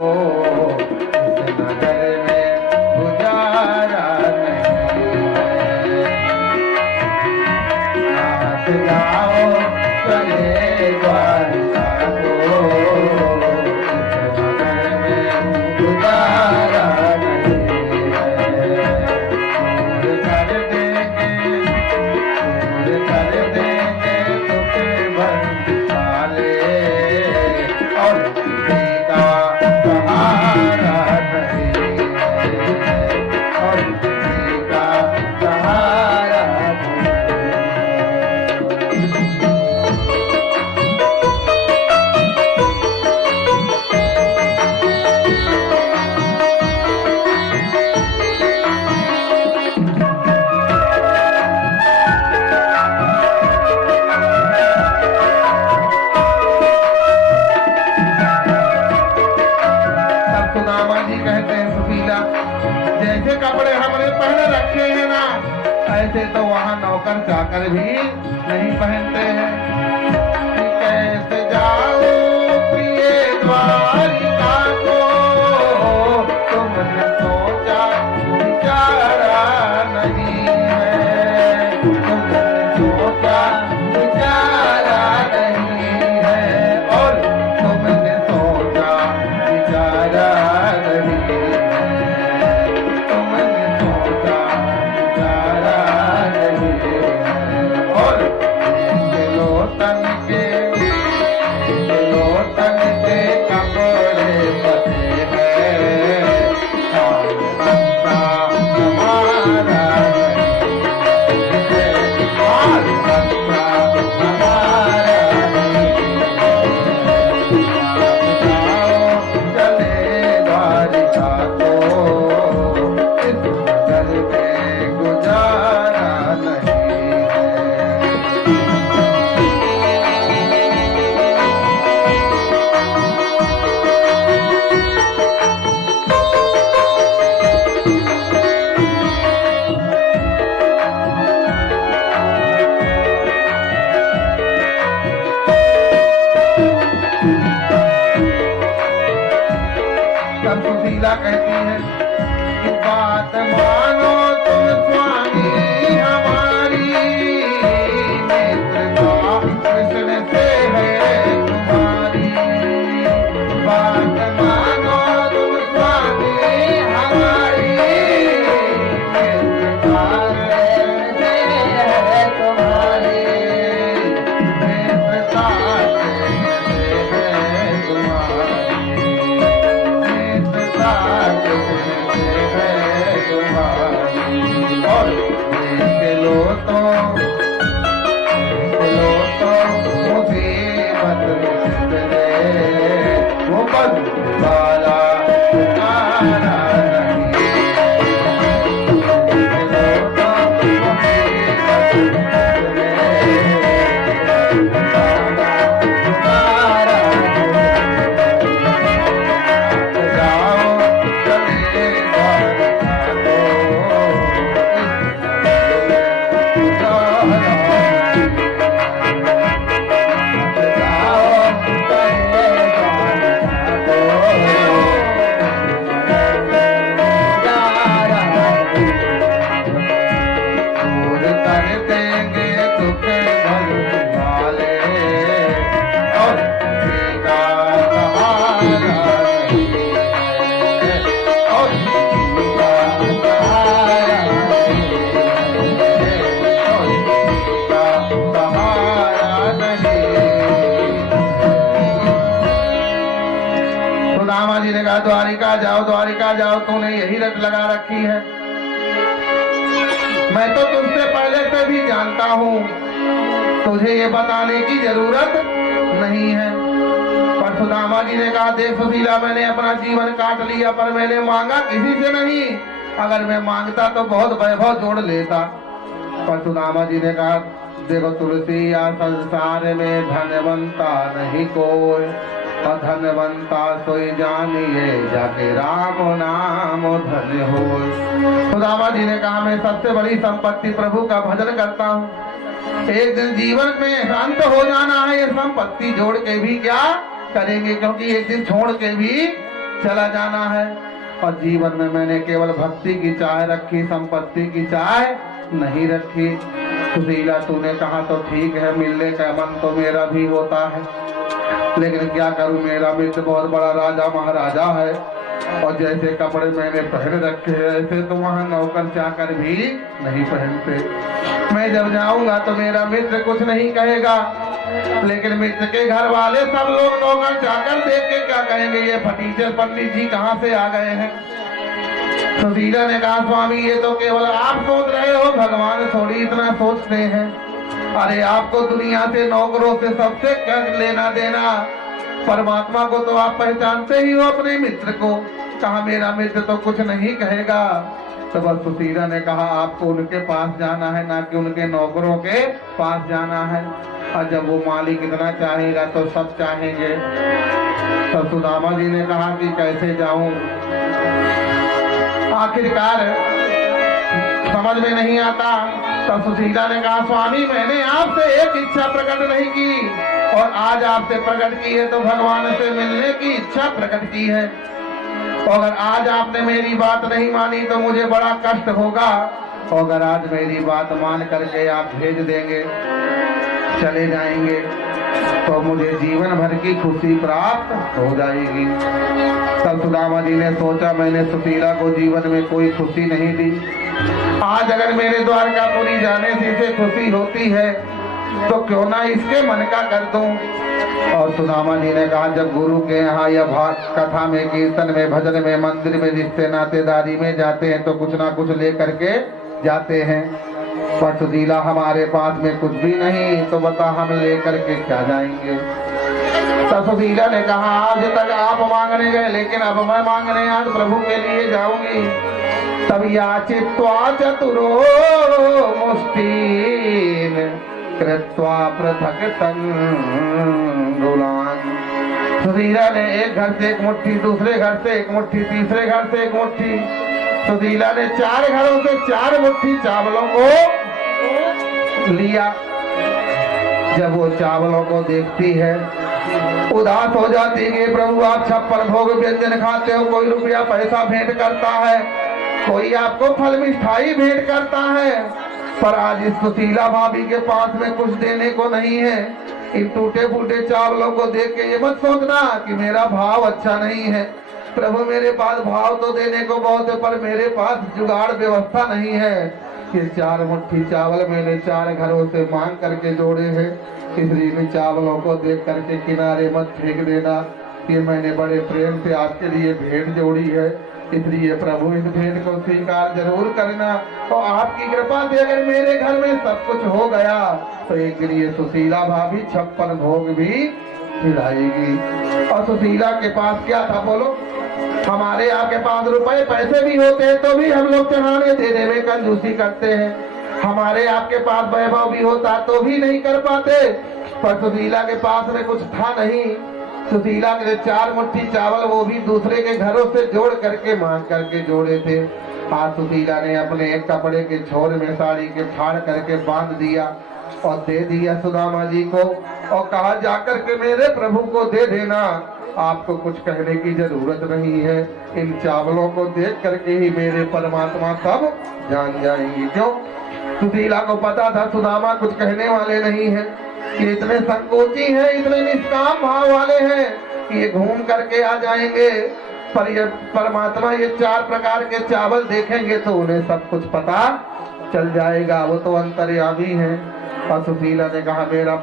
इस नगर में गुजारा नहीं है। नाथ जाओ चले द्वारिका को, इस नगर में गुजारा नहीं है। दूर कर देंगे तुझे बंद वाले, और किसी का सहारा नहीं है, और किसी का सहारा नहीं है। तब सुदामा जी कहते हैं, सुशीला, जैसे कपड़े हमने पहने रखे हैं ना, ऐसे तो वहाँ नौकर चाकर भी नहीं पहनते हैं। कि कैसे जाओ प्रिय द्वारिका को, तुमने सोचा विचारा नहीं है, तुमने सोचा विचारा नहीं है, और तुमने सोचा विचारा नहीं है, तुमने सोचा विचारा नहीं है। और लोटन के कपड़े बचे हैं, संता हमारा नहीं है, और संता हमारा नहीं है। चले द्वारिका को, इस नगर में गुजारा नहीं है। तब सुशीला कहती है कि बात मानो तुम स्वामी हमारी, नेत्रता कृष्ण से है तुम्हारी। बात मानो तुम स्वामी हमारी, नेत्रता कृष्ण से है तुम्हारी, नेत्रता कृष्ण से है तुम्हारी, और देख लो तो मुसीबत में चले, वो बंद वाला तुम्हारा नहीं है। देख लो तो मुसीबत में चले, वाला तुम्हारा नहीं। जाओ चले द्वारिका को, इस नगर में सुदामा जी ने कहा, द्वारिका जाओ, तूने यही रट लगा रखी है। मैं तो तुमसे पहले से भी जानता हूँ, तुझे ये बताने की जरूरत नहीं है। पर सुदामा जी ने कहा, देख सुशीला, मैंने अपना जीवन काट लिया, पर मैंने मांगा किसी से नहीं। अगर मैं मांगता तो बहुत वैभव जोड़ लेता। पर सुदामा जी ने कहा, देखो तुलसी, या संसार में धनवंता नहीं कोई, धनवंता सोई जानिए जाके राम नाम धन हो। सुदामा जी ने कहा, मैं सबसे बड़ी संपत्ति प्रभु का भजन करता हूँ। एक दिन जीवन में अंत हो जाना है, ये संपत्ति जोड़ के भी क्या करेंगे, क्योंकि एक दिन छोड़ के भी चला जाना है। और जीवन में मैंने केवल भक्ति की चाह रखी, संपत्ति की चाह नहीं रखी। सुशीला तूने कहा तो ठीक है, मिलने का मन तो मेरा भी होता है, लेकिन क्या करूं, मेरा मित्र बहुत बड़ा राजा महाराजा है और जैसे कपड़े मैंने पहन रखे हैं ऐसे तो वहाँ नौकर चाकर भी नहीं पहनते। मैं जब जाऊंगा तो मेरा मित्र कुछ नहीं कहेगा, लेकिन मित्र के घर वाले सब लोग नौकर चाकर देख के क्या कहेंगे, ये फटीचर पंडित जी कहाँ से आ गए हैं। सुशीला ने कहा स्वामी ये तो केवल आप सोच रहे हो, भगवान थोड़ी इतना सोचते हैं। अरे आपको दुनिया से, नौकरों से, सबसे क्या लेना देना, परमात्मा को तो आप पहचानते ही हो, अपने मित्र को। कहा मेरा मित्र तो कुछ नहीं कहेगा। तो बस सुशीला ने कहा आपको उनके पास जाना है, ना कि उनके नौकरों के पास जाना है। और जब वो मालिक इतना चाहेगा तो सब चाहेंगे। तो सुदामा जी ने कहा कि कैसे जाऊं, आखिरकार समझ में नहीं आता। तब सुशीला ने कहा स्वामी मैंने आपसे एक इच्छा प्रकट नहीं की और आज आपसे प्रकट की है, तो भगवान से मिलने की इच्छा प्रकट की है। और अगर आज आपने मेरी बात नहीं मानी तो मुझे बड़ा कष्ट होगा, और अगर आज मेरी बात मान करके आप भेज देंगे, चले जाएंगे, तो मुझे जीवन भर की खुशी प्राप्त हो जाएगी। तब सुदामा जी ने सोचा मैंने सुशीला को जीवन में कोई खुशी नहीं दी, आज अगर मेरे द्वारकापुरी जाने से इसे खुशी होती है तो क्यों ना इसके मन का कर दूं। और सुदामा जी ने कहा जब गुरु के यहाँ या भाग कथा में, कीर्तन में, भजन में, मंदिर में, रिश्ते नातेदारी में जाते हैं तो कुछ ना कुछ लेकर के जाते हैं, पर सुशीला हमारे पास में कुछ भी नहीं, तो बता हम लेकर के क्या जाएंगे। तो सुशीला ने कहा आज तक आप मांगने गए, लेकिन अब मैं मांगने आज प्रभु के लिए जाऊंगी। तब याचित्वा चतुरो मुष्टीन कृत्वा पृथक तंडुलान। सुशीला ने एक घर से एक मुट्ठी, दूसरे घर से एक मुट्ठी, तीसरे घर से एक मुट्ठी, सुशीला ने 4 घरों से 4 मुट्ठी चावलों को लिया। जब वो चावलों को देखती है उदास हो जाती है, प्रभु आप 56 भोग व्यंजन खाते हो, कोई रुपया पैसा भेंट करता है, कोई आपको फल मिठाई भेंट करता है, पर आज इस सुशीला भाभी के पास में कुछ देने को नहीं है। इन टूटे फूटे चावलों को देख के ये मत सोचना कि मेरा भाव अच्छा नहीं है, प्रभु मेरे पास भाव तो देने को बहुत है, पर मेरे पास जुगाड़ व्यवस्था नहीं है। ये 4 मुट्ठी चावल मैंने 4 घरों से मांग करके जोड़े हैं, इसलिए इन चावलों को देख करके किनारे मत फेंक देना, ये मैंने बड़े प्रेम से आपके लिए भेंट जोड़ी है, इसलिए प्रभु इस भेंट को स्वीकार जरूर करना। और आपकी कृपा से अगर मेरे घर में सब कुछ हो गया तो एक दिन ये सुशीला भाभी 56 भोग भी खिलाएगी। और सुशीला के पास क्या था बोलो, हमारे आपके पास रुपए पैसे भी होते हैं तो भी हम लोग चढ़ाने देने में कंजूसी करते हैं, हमारे आपके पास वैभव भी होता तो भी नहीं कर पाते, पर सुशीला के पास में कुछ था नहीं। सुशीला के 4 मुट्ठी चावल वो भी दूसरे के घरों से जोड़ करके मांग करके जोड़े थे। आज सुशीला ने अपने एक कपड़े के छोर में साड़ी के फाड़ करके बांध दिया और दे दिया सुदामा जी को, और कहा जाकर के मेरे प्रभु को दे देना, आपको कुछ कहने की जरूरत नहीं है, इन चावलों को देख करके ही मेरे परमात्मा सब जान जाएंगे। क्यों, सुशीला को पता था सुदामा कुछ कहने वाले नहीं है, ये इतने संकोची हैं, इतने निष्काम भाव वाले हैं कि ये घूम करके आ जाएंगे, पर ये परमात्मा ये 4 प्रकार के चावल देखेंगे तो उन्हें सब कुछ पता चल जाएगा, वो तो अंतर्यामी है। और सुशीला ने कहा मेरा